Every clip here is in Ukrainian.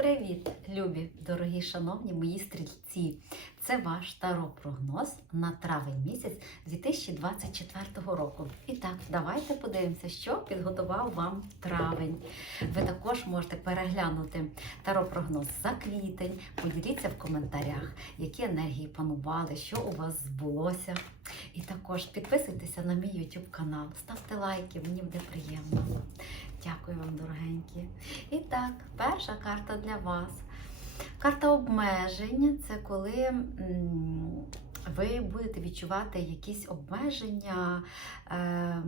Привіт, любі, дорогі шановні мої стрільці! Це ваш таро-прогноз на травень місяць 2024 року. І так, давайте подивимося, що підготував вам травень. Ви також можете переглянути таро-прогноз за квітень. Поділіться в коментарях, які енергії панували, що у вас збулося. І також підписуйтеся на мій YouTube канал, ставте лайки, мені буде приємно. Дякую вам, дорогенькі. І так, перша карта для вас. Карта обмежень це коли ви будете відчувати якісь обмеження, е,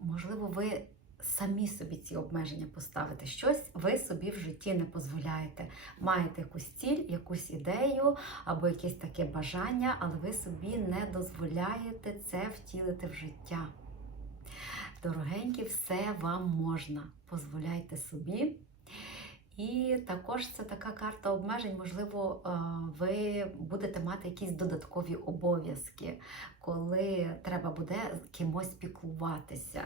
можливо, ви самі собі ці обмеження поставите. Щось ви собі в житті не дозволяєте. Маєте якусь ціль, якусь ідею або якесь таке бажання, але ви собі не дозволяєте це втілити в життя. Дорогенькі, все вам можна. Позволяйте собі. І також це така карта обмежень. Можливо, е, ви будете мати якісь додаткові обов'язки, коли треба буде кимось піклуватися.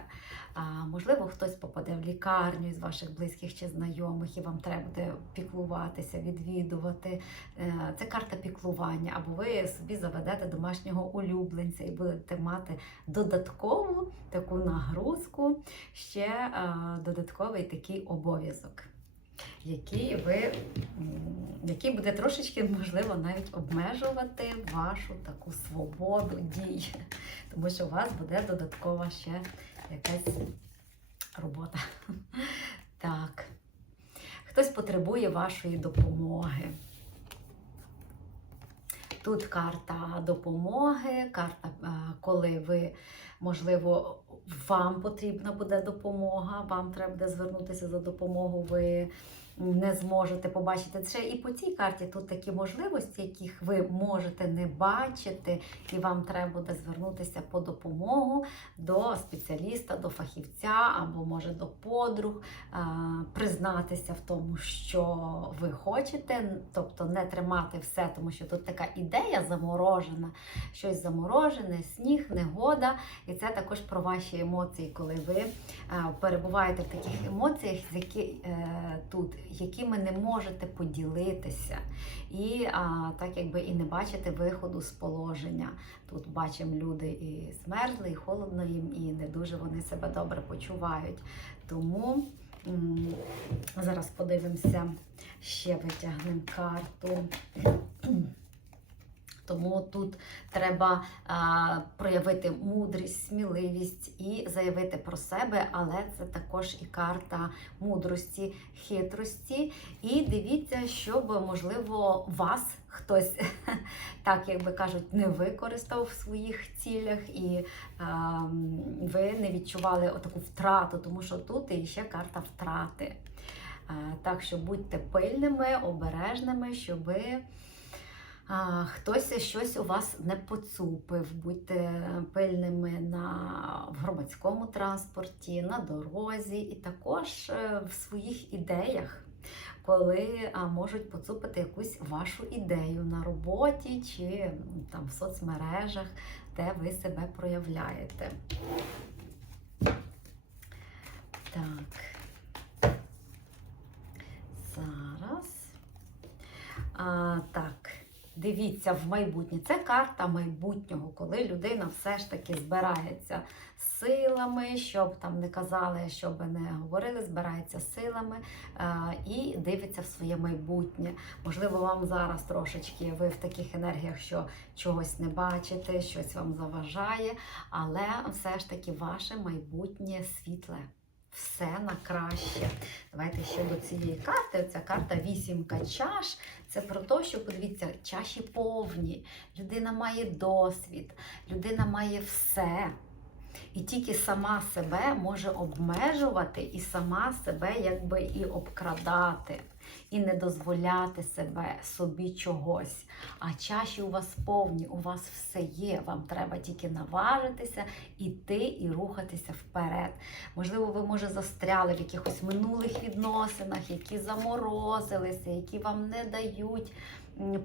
Можливо, хтось попаде в лікарню із ваших близьких чи знайомих, і вам треба буде піклуватися, відвідувати. Е, Це карта піклування, або ви собі заведете домашнього улюбленця і будете мати додаткову таку нагрузку, ще е, додатковий такий обов'язок який ви, який буде трошечки, можливо, навіть обмежувати вашу таку свободу дій, тому що у вас буде додаткова ще якась робота. Так. Хтось потребує вашої допомоги. Тут карта допомоги, карта, е, коли ви, можливо, вам потрібна буде допомога, вам треба буде звернутися за допомогою, ви не зможете побачити. Ще і по цій карті тут такі можливості, яких ви можете не бачити, і вам треба буде звернутися по допомогу до спеціаліста, до фахівця або, може, до подруг, признатися в тому, що ви хочете, тобто не тримати все, тому що тут така ідея заморожена, щось заморожене, сніг, негода. І це також про ваші емоції, коли ви перебуваєте в таких емоціях, які е, тут, якими не можете поділитися, і а, так якби і не бачите виходу з положення. Тут бачимо люди і змерзли, і холодно їм, і не дуже вони себе добре почувають. Тому м, зараз подивимося, ще витягнемо карту. Тому тут треба а, проявити мудрість, сміливість і заявити про себе, але це також і карта мудрості, хитрості. І дивіться, щоб, можливо, вас хтось, так як би кажуть, не використав в своїх цілях, і а, ви не відчували таку втрату, тому що тут і ще карта втрати. А, так що будьте пильними, обережними, щоби. Хтось щось у вас не поцупив, будьте пильними на в громадському транспорті, на дорозі, і також е, в своїх ідеях, коли можуть поцупити якусь вашу ідею на роботі чи там в соцмережах, де ви себе проявляєте. Так. Зараз. А, так. Дивіться в майбутнє. Це карта майбутнього, коли людина все ж таки збирається силами, щоб там не казали, щоб не говорили, збирається силами е, і дивиться в своє майбутнє. Можливо, вам зараз трошечки ви в таких енергіях, що чогось не бачите, щось вам заважає, але все ж таки ваше майбутнє світле. Все на краще. Давайте ще до цієї карти. Ця карта вісімка чаш. Це про те, що подивіться, чаші повні. Людина має досвід, людина має все. І тільки сама себе може обмежувати і сама себе якби і обкрадати, і не дозволяти себе собі чогось. А чаші у вас повні, у вас все є. Вам треба тільки наважитися, іти і рухатися вперед. Можливо, ви, може, застряли в якихось минулих відносинах, які заморозилися, які вам не дають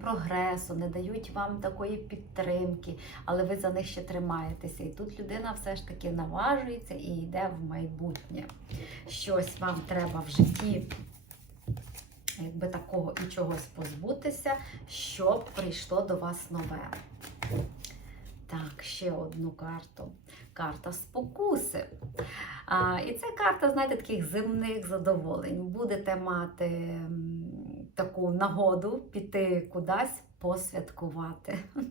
прогресу, не дають вам такої підтримки, але ви за них ще тримаєтеся. І тут людина все ж таки наважується і йде в майбутнє. Щось вам треба в житті якби такого і чогось позбутися, щоб прийшло до вас нове. Так, ще одну карту. Карта спокуси. А, і це карта, знаєте, таких земних задоволень. Будете мати таку нагоду піти кудись посвяткувати.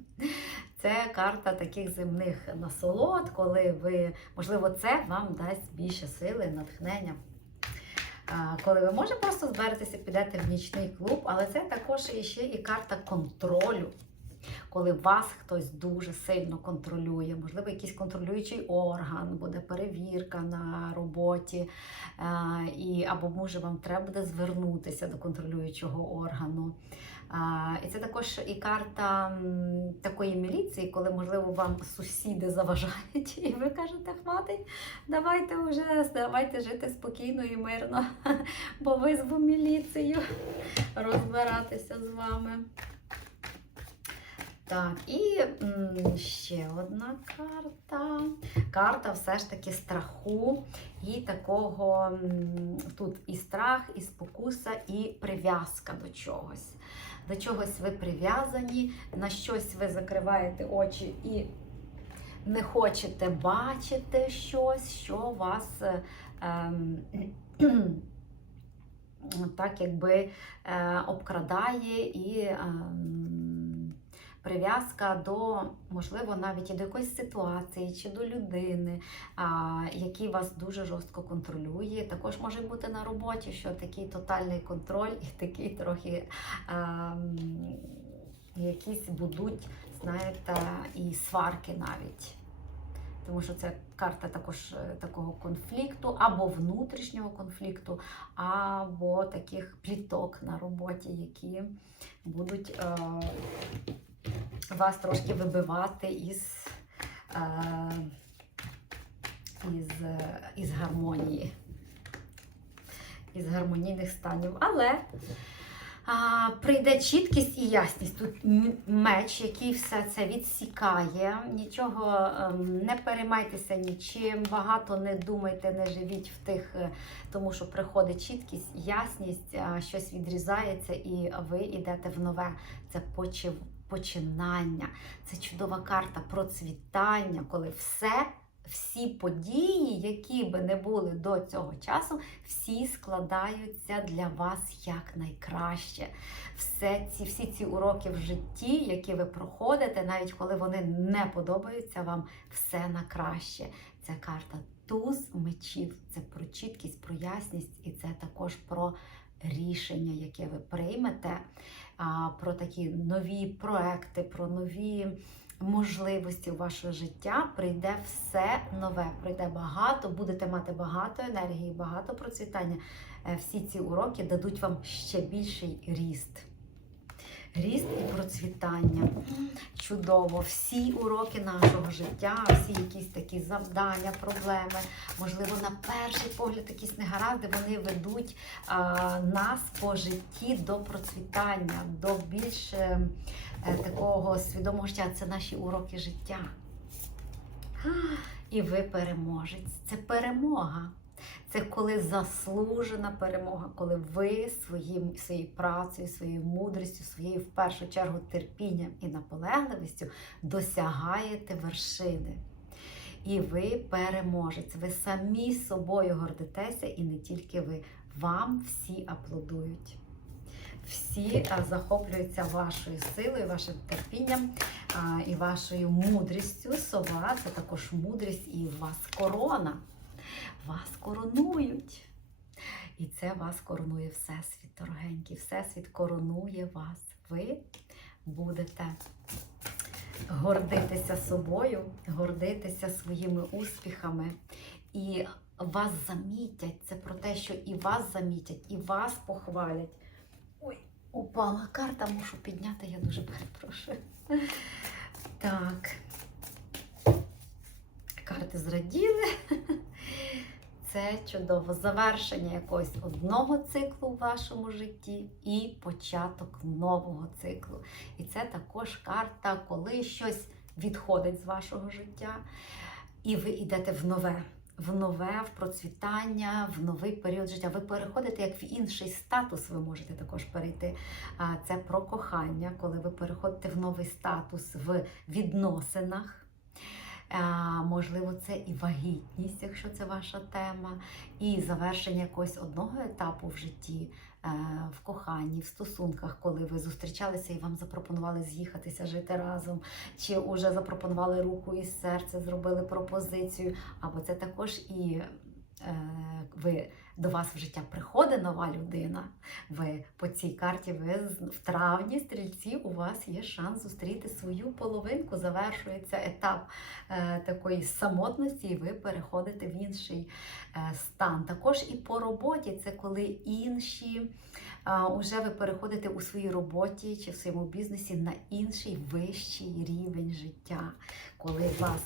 Це карта таких земних насолод, коли ви, можливо, це вам дасть більше сили, натхнення. Коли ви може просто зберетеся, підете в нічний клуб, але це також ще і карта контролю. Коли вас хтось дуже сильно контролює, можливо, якийсь контролюючий орган, буде перевірка на роботі, і, або може вам треба буде звернутися до контролюючого органу. І це також і карта такої міліції, коли, можливо, вам сусіди заважають, і ви кажете, хватить, давайте вже давайте жити спокійно і мирно, бо визву міліцію розбиратися з вами. Так, і ще одна карта. Карта все ж таки страху і такого тут і страх, і спокуса, і прив'язка до чогось. До чогось ви прив'язані, на щось ви закриваєте очі і не хочете бачити щось, що вас е, ем, так якби е, обкрадає і. ем, прив'язка до, можливо, навіть і до якоїсь ситуації чи до людини, який вас дуже жорстко контролює. Також може бути на роботі, що такий тотальний контроль і такий трохи а, якісь будуть, знаєте, і сварки навіть. Тому що це карта також е, такого конфлікту, або внутрішнього конфлікту, або таких пліток на роботі, які будуть е, вас трошки вибивати із, е, із, е, із гармонії, із гармонійних станів. Але а, прийде чіткість і ясність. Тут меч, який все це відсікає. Нічого ем, не переймайтеся нічим, багато не думайте, не живіть в тих, е, тому що приходить чіткість, ясність, щось відрізається, і ви йдете в нове. Це почив, починання. Це чудова карта процвітання, коли все. Всі події, які би не були до цього часу, всі складаються для вас як найкраще. Все ці, всі ці уроки в житті, які ви проходите, навіть коли вони не подобаються вам, все на краще. Це карта туз мечів, це про чіткість, про ясність, і це також про рішення, яке ви приймете, про такі нові проекти, про нові можливості у ваше життя. Прийде все нове, прийде багато, будете мати багато енергії, багато процвітання. Е, Всі ці уроки дадуть вам ще більший ріст. Ріст і процвітання. Чудово. Всі уроки нашого життя, всі якісь такі завдання, проблеми, можливо, на перший погляд якісь негаразди, вони ведуть а, нас по житті до процвітання, до більш е, е, такого свідомого життя. Це наші уроки життя. І ви переможець. Це перемога. Це коли заслужена перемога, коли ви своїм, своєю працею, своєю мудрістю, своєю в першу чергу терпінням і наполегливістю досягаєте вершини. І ви переможець. Ви самі собою гордитеся, і не тільки ви. Вам всі аплодують. Всі захоплюються вашою силою, вашим терпінням і вашою мудрістю. Сова це також мудрість і у вас корона. Вас коронують. І це вас коронує Всесвіт, дорогенький. Всесвіт коронує вас. Ви будете гордитися собою, гордитися своїми успіхами. І вас замітять. Це про те, що і вас замітять, і вас похвалять. Ой, упала карта, мушу підняти, я дуже перепрошую. Так. Карти зраділи. Це чудово завершення якогось одного циклу в вашому житті і початок нового циклу. І це також карта, коли щось відходить з вашого життя, і ви йдете в нове. в нове, в процвітання, в новий період життя. Ви переходите як в інший статус, ви можете також перейти. Це про кохання, коли ви переходите в новий статус в відносинах. Можливо, це і вагітність, якщо це ваша тема, і завершення якогось одного етапу в житті, е, в коханні, в стосунках, коли ви зустрічалися і вам запропонували з'їхатися, жити разом, чи вже запропонували руку і серце, зробили пропозицію, або це також і е, ви до вас в життя приходить нова людина. Ви по цій карті ви в травні стрільці у вас є шанс зустріти свою половинку. Завершується етап е, такої самотності, і ви переходите в інший е, стан. Також і по роботі це коли інші. А, Уже ви переходите у своїй роботі чи в своєму бізнесі на інший вищий рівень життя, коли вас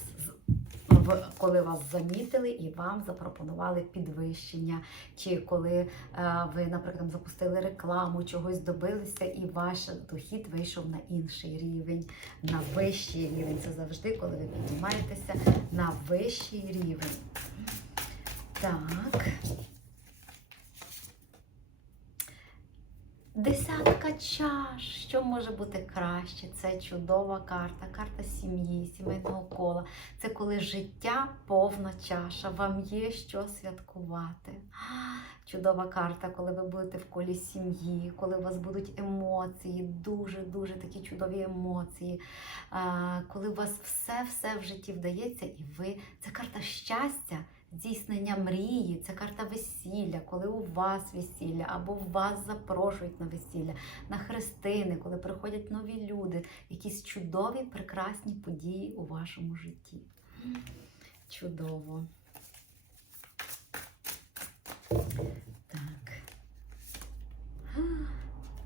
коли вас замітили і вам запропонували підвищення, чи коли е, ви, наприклад, запустили рекламу, чогось добилися, і ваш дохід вийшов на інший рівень, на вищий рівень. Це завжди, коли ви піднімаєтеся на вищий рівень. Так. Десятка чаш. Що може бути краще? Це чудова карта, карта сім'ї, сімейного кола. Це коли життя повна чаша, вам є що святкувати. Чудова карта, коли ви будете в колі сім'ї, коли у вас будуть емоції, дуже-дуже такі чудові емоції. Коли у вас все-все в житті вдається, і ви це карта щастя здійснення мрії, це карта весілля, коли у вас весілля, або вас запрошують на весілля, на хрестини, коли приходять нові люди, якісь чудові, прекрасні події у вашому житті. Чудово. Так.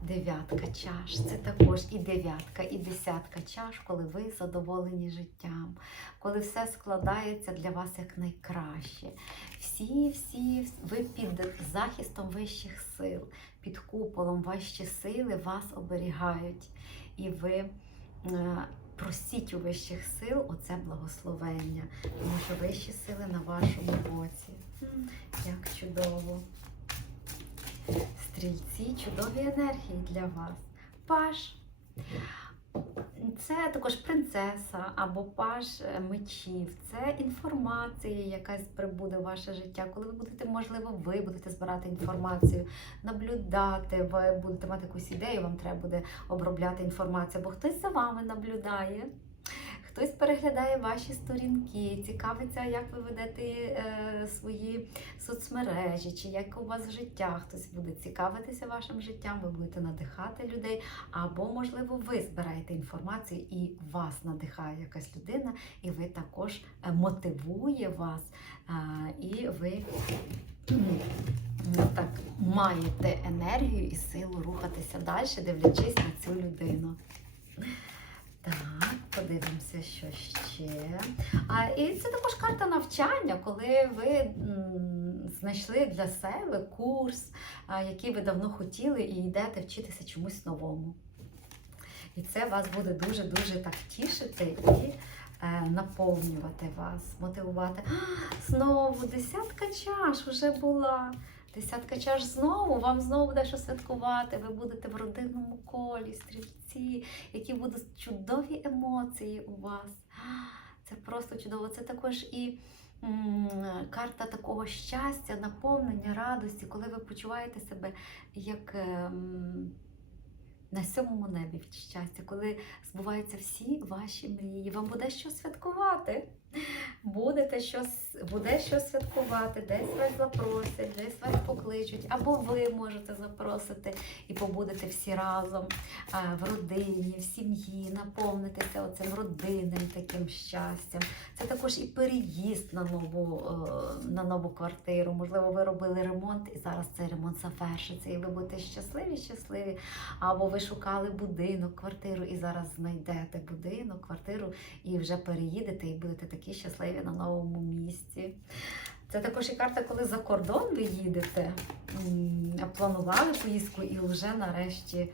Дев'ятка чаш. Це також і дев'ятка, і десятка чаш, коли ви задоволені життям, коли все складається для вас як найкраще. Всі, всі, ви під захистом вищих сил, під куполом вищі сили вас оберігають. І ви е, просіть у вищих сил оце благословення, тому що вищі сили на вашому боці. Як чудово! Стрільці, чудові енергії для вас. Паш. Це також принцеса або паж е, мечів. Це інформація, якась прибуде в ваше життя. Коли ви будете, можливо, ви будете збирати інформацію, наблюдати, ви будете мати якусь ідею, вам треба буде обробляти інформацію, або хтось за вами наблюдає. Хтось переглядає ваші сторінки, цікавиться, як ви ведете е, свої соцмережі, чи як у вас життя. Хтось буде цікавитися вашим життям, ви будете надихати людей, або, можливо, ви збираєте інформацію і вас надихає якась людина, і ви також е, мотивує вас, е, і ви так маєте енергію і силу рухатися далі, дивлячись на цю людину. Так, подивимося, що ще. А, і це також карта навчання, коли ви знайшли для себе курс, який ви давно хотіли, і йдете вчитися чомусь новому. І це вас буде дуже-дуже так тішити і е, наповнювати вас, мотивувати. А, знову десятка чаш вже була. Десятка чаш знову, вам знову буде що святкувати. Ви будете в родинному колі, стрільці, які будуть чудові емоції у вас. Це просто чудово. Це також і м, карта такого щастя, наповнення, радості, коли ви почуваєте себе як ем, на сьомому небі від щастя, коли збуваються всі ваші мрії. Вам буде що святкувати. Будете щось, буде що святкувати, десь вас запросять, десь вас покличуть, або ви можете запросити і побудете всі разом а, в родині, в сім'ї, наповнитися оцим родинним таким щастям. Це також і переїзд на нову, е, на нову квартиру. Можливо, ви робили ремонт, і зараз цей ремонт завершиться, і ви будете щасливі, щасливі. Або ви шукали будинок, квартиру, і зараз знайдете будинок, квартиру, і вже переїдете, і будете такі щасливі на новому місці. Це також і карта, коли за кордон ви їдете, планували поїздку і вже нарешті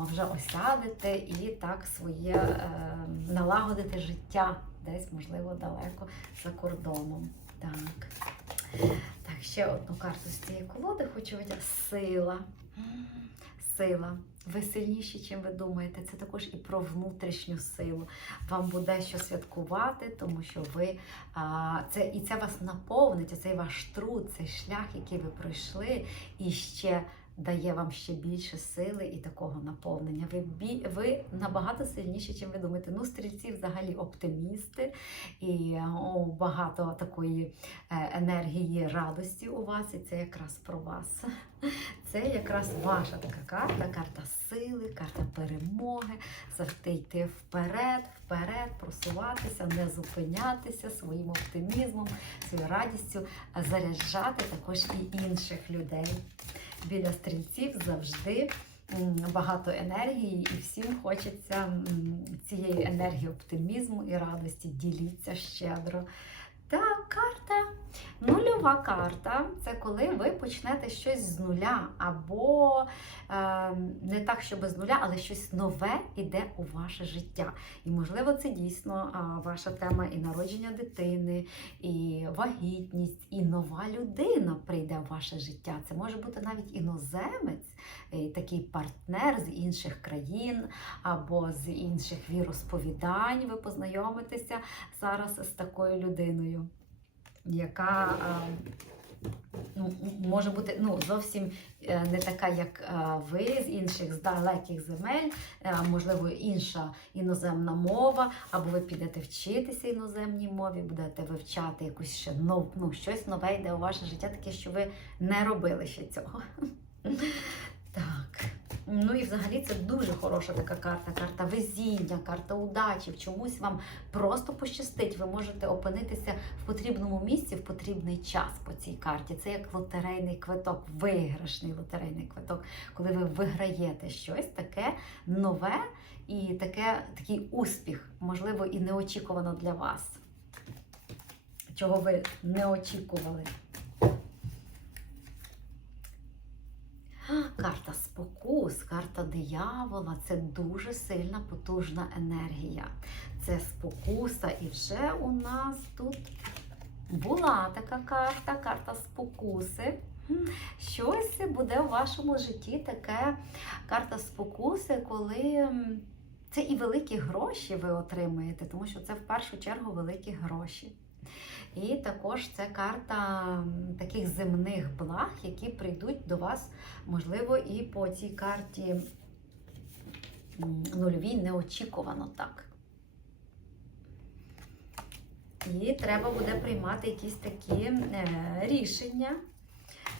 вже осядете і так своє е, налагодите життя десь, можливо, далеко за кордоном. Так. Так, ще одну карту з цієї колоди хочу витягти. Сила. Сила. Ви сильніші, чим ви думаєте. Це також і про внутрішню силу. Вам буде що святкувати, тому що ви а, це і це вас наповнить, цей ваш труд, цей шлях, який ви пройшли, і ще дає вам ще більше сили і такого наповнення. Ви бі, ви набагато сильніші, чим ви думаєте. Ну, стрільці взагалі оптимісти, і о, багато такої е, енергії, радості у вас, і це якраз про вас. Це якраз ваша така карта, карта сили, карта перемоги, завжди йти вперед, вперед, просуватися, не зупинятися своїм оптимізмом, своєю радістю, заряджати також і інших людей. Біля стрільців завжди багато енергії, і всім хочеться цієї енергії оптимізму і радості. Діліться щедро. Та карта, нульова карта це коли ви почнете щось з нуля, або е, не так, що без нуля, але щось нове іде у ваше життя. І, можливо, це дійсно а, ваша тема і народження дитини, і вагітність, і нова людина прийде в ваше життя. Це може бути навіть іноземець, е, такий партнер з інших країн або з інших віросповідань. Ви познайомитеся зараз з такою людиною, яка ну, може бути ну, зовсім е, не така, як е, ви з інших з далеких земель, е, можливо інша іноземна мова, або ви підете вчитися іноземній мові, будете вивчати якусь ще ну, щось нове йде у ваше життя, таке, що ви не робили ще цього. Так. Ну і взагалі це дуже хороша така карта, карта везіння, карта удачі. В чомусь вам просто пощастить. Ви можете опинитися в потрібному місці в потрібний час по цій карті. Це як лотерейний квиток, виграшний лотерейний квиток, коли ви виграєте щось таке нове і таке, такий успіх, можливо, і неочікувано для вас. Чого ви не очікували. Карта спокус, карта диявола це дуже сильна, потужна енергія. Це спокуса. І вже у нас тут була така карта, карта спокуси. Щось буде у вашому житті таке карта спокуси, коли це і великі гроші ви отримаєте, тому що це в першу чергу великі гроші. І також це карта таких земних благ, які прийдуть до вас, можливо, і по цій карті нульовій неочікувано так. І треба буде приймати якісь такі е, рішення,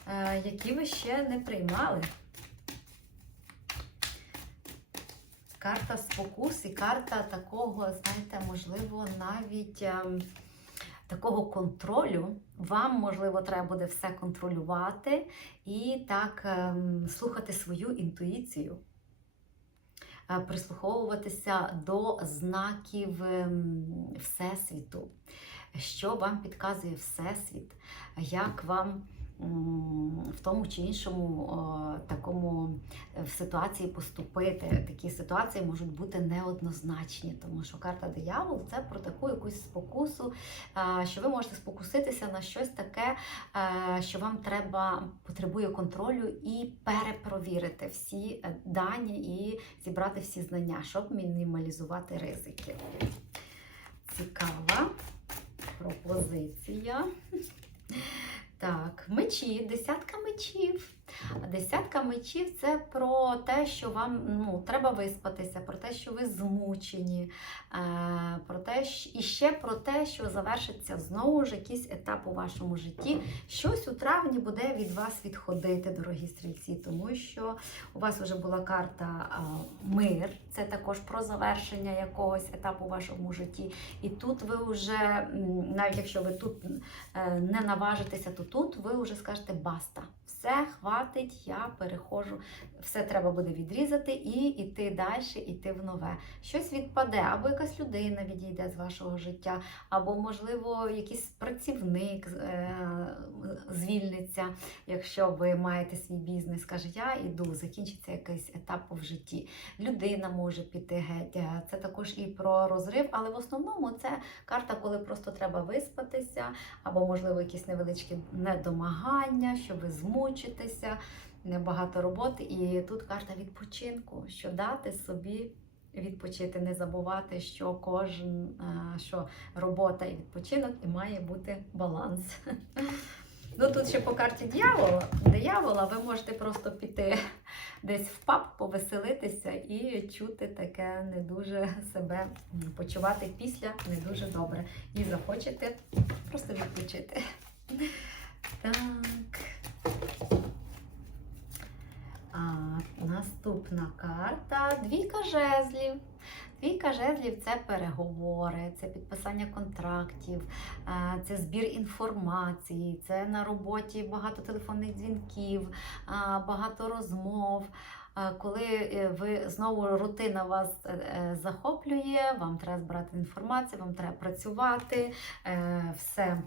е, які ви ще не приймали. Карта спокус і карта такого, знаєте, можливо, навіть. Такого контролю. Вам, можливо, треба буде все контролювати і так ем, слухати свою інтуїцію, е, прислуховуватися до знаків ем, Всесвіту, що вам підказує Всесвіт, як вам в тому чи іншому такому е, в ситуації поступити. Такі ситуації можуть бути неоднозначні, тому що карта диявол це про таку якусь спокусу, е, що ви можете спокуситися на щось таке, е, що вам треба потребує контролю і перепровірити всі е, дані і зібрати всі знання, щоб мінімалізувати ризики. Цікава пропозиція. Так, мечі, десятка мечів. Десятка мечів це про те, що вам ну, треба виспатися, про те, що ви змучені, е, про те, і ще про те, що завершиться знову ж якийсь етап у вашому житті. Щось у травні буде від вас відходити, дорогі стрільці, тому що у вас вже була карта мир, це також про завершення якогось етапу у вашому житті. І тут ви вже, навіть якщо ви тут е, не наважитеся, то тут ви вже скажете баста. Все. хватить, я перехожу, Все треба буде відрізати і йти далі, йти в нове. Щось відпаде, або якась людина відійде з вашого життя, або, можливо, якийсь працівник е, якщо ви маєте свій бізнес, каже, я йду, закінчиться якийсь етап в житті. Людина може піти геть. Е, Це також і про розрив, але в основному це карта, коли просто треба виспатися, або, можливо, якісь невеличкі недомагання, що ви змучитеся, небагато роботи. І тут карта відпочинку, що дати собі. Відпочити, не забувати, що кожен, е, що робота і відпочинок і має бути баланс. Ну тут ще по карті дьявола, диявола, ви можете просто піти десь в паб, повеселитися і чути таке не дуже себе почувати після не дуже добре. І захочете просто відпочити. Так. А, наступна карта двійка жезлів. Двійка жезлів це переговори, це підписання контрактів, е, це збір інформації, це на роботі багато телефонних дзвінків, багато розмов. Е, Коли е, ви знову рутина вас е, е, захоплює, вам треба збирати інформацію, вам треба працювати, е, все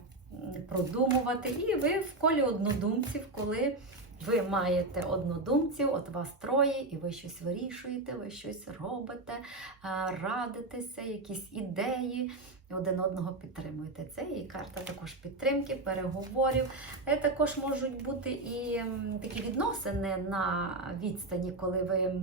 продумувати, і ви в колі однодумців, коли ви маєте однодумців, от вас троє, і ви щось вирішуєте, ви щось робите, радитеся, якісь ідеї. Один одного підтримуєте. Це і карта також підтримки, переговорів. Е, Також можуть бути і такі відносини на відстані, коли ви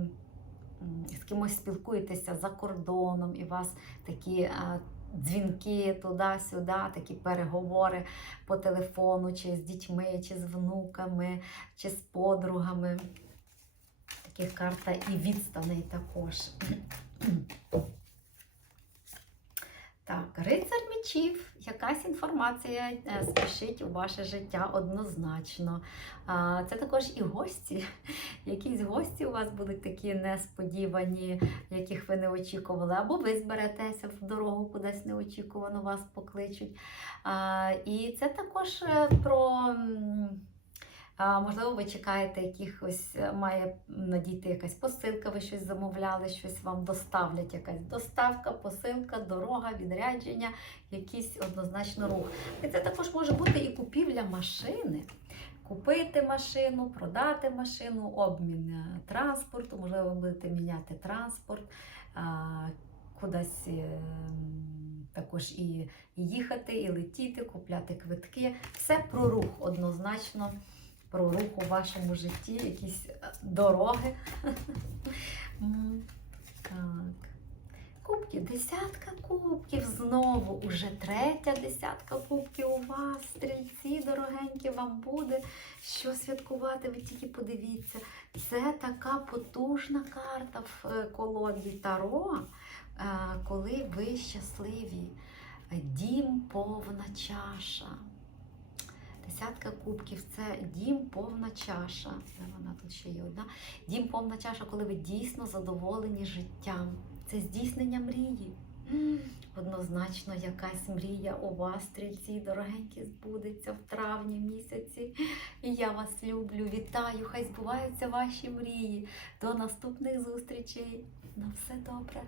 з кимось спілкуєтеся за кордоном, і вас такі а, дзвінки туди-сюди, такі переговори по телефону, чи з дітьми, чи з внуками, чи з подругами. Таких карта і відстаней також. Так, рицар мечів. Якась інформація е, спішить у ваше життя однозначно. Це також і гості. Якісь гості у вас будуть такі несподівані, яких ви не очікували, або ви зберетеся в дорогу кудись неочікувано вас покличуть. І це також е, про. Можливо, ви чекаєте якихось, е, має надійти якась посилка, ви щось замовляли, щось вам доставлять, якась доставка, посилка, дорога, відрядження, якийсь однозначно рух. І це також може бути і купівля машини. Купити машину, продати машину, обмін е, транспорту, можливо, ви будете міняти транспорт, кудись е, також і їхати, і летіти, купляти квитки. Все про рух однозначно про рух у вашому житті, якісь е, дороги. Так. Кубки, десятка кубків знову, уже третя десятка кубків у вас, стрільці дорогенькі, вам буде що святкувати, ви тільки подивіться. Це така потужна карта в е, колоді Таро, е, коли ви щасливі. Дім повна чаша. Десятка кубків це дім повна чаша. Де вона тут ще є одна. Дім повна чаша, коли ви дійсно задоволені життям. Це здійснення мрії. Однозначно, якась мрія у вас, стрільці, дорогенькі, збудеться в травні місяці. І я вас люблю, вітаю! Хай збуваються ваші мрії. До наступних зустрічей. На все добре.